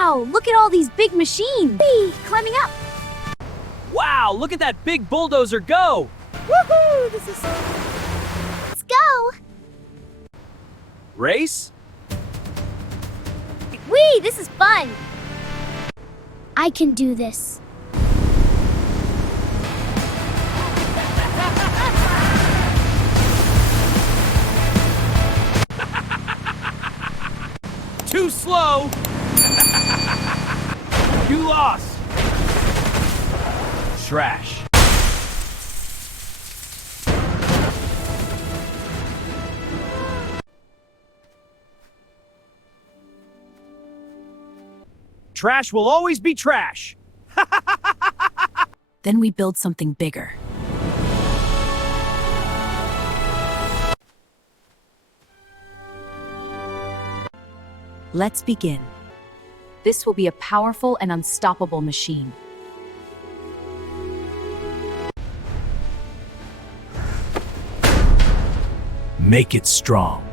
Wow, look at all these big machines. Whee, climbing up. Wow, look at that big bulldozer go! Woohoo, Let's go. Race? Whee, this is fun. I can do this. Too slow! You lost! Trash. Trash will always be trash. Then we build something bigger. Let's begin. This will be a powerful and unstoppable machine. Make it strong.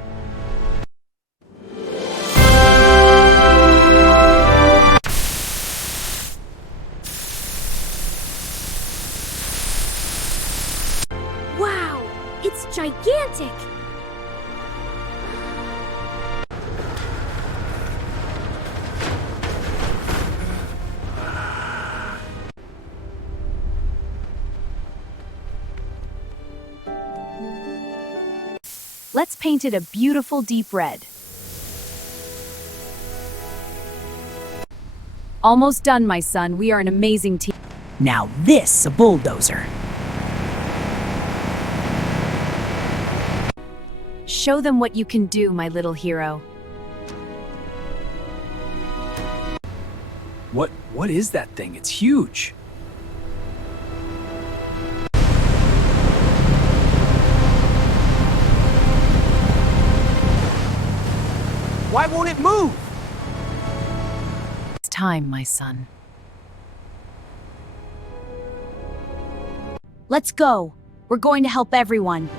Wow, it's gigantic. Let's paint it a beautiful deep red. Almost done, my son. We are an amazing team. Now this, a bulldozer. Show them what you can do, my little hero. What is that thing? It's huge. Why won't it move? It's time, my son. Let's go. We're going to help everyone.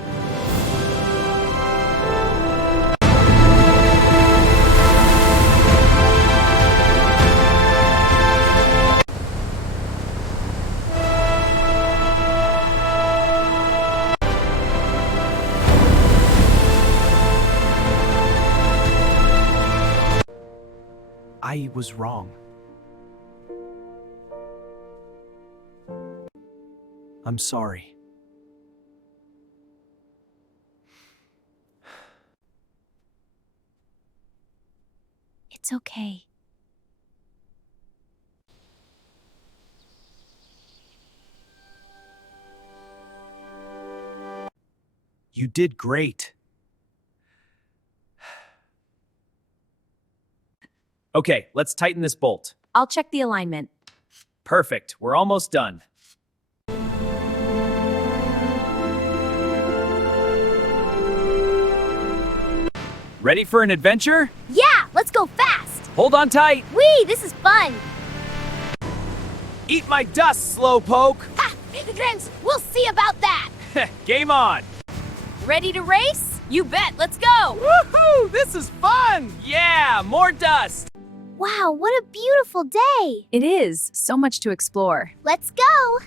I was wrong. I'm sorry. It's okay. You did great. Okay, let's tighten this bolt. I'll check the alignment. Perfect, we're almost done. Ready for an adventure? Yeah, let's go fast. Hold on tight. Whee, this is fun. Eat my dust, slowpoke. Ha, Grins, we'll see about that. Game on. Ready to race? You bet, let's go! Woohoo! This is fun! Yeah, more dust! Wow, what a beautiful day. It is so much to explore. Let's go.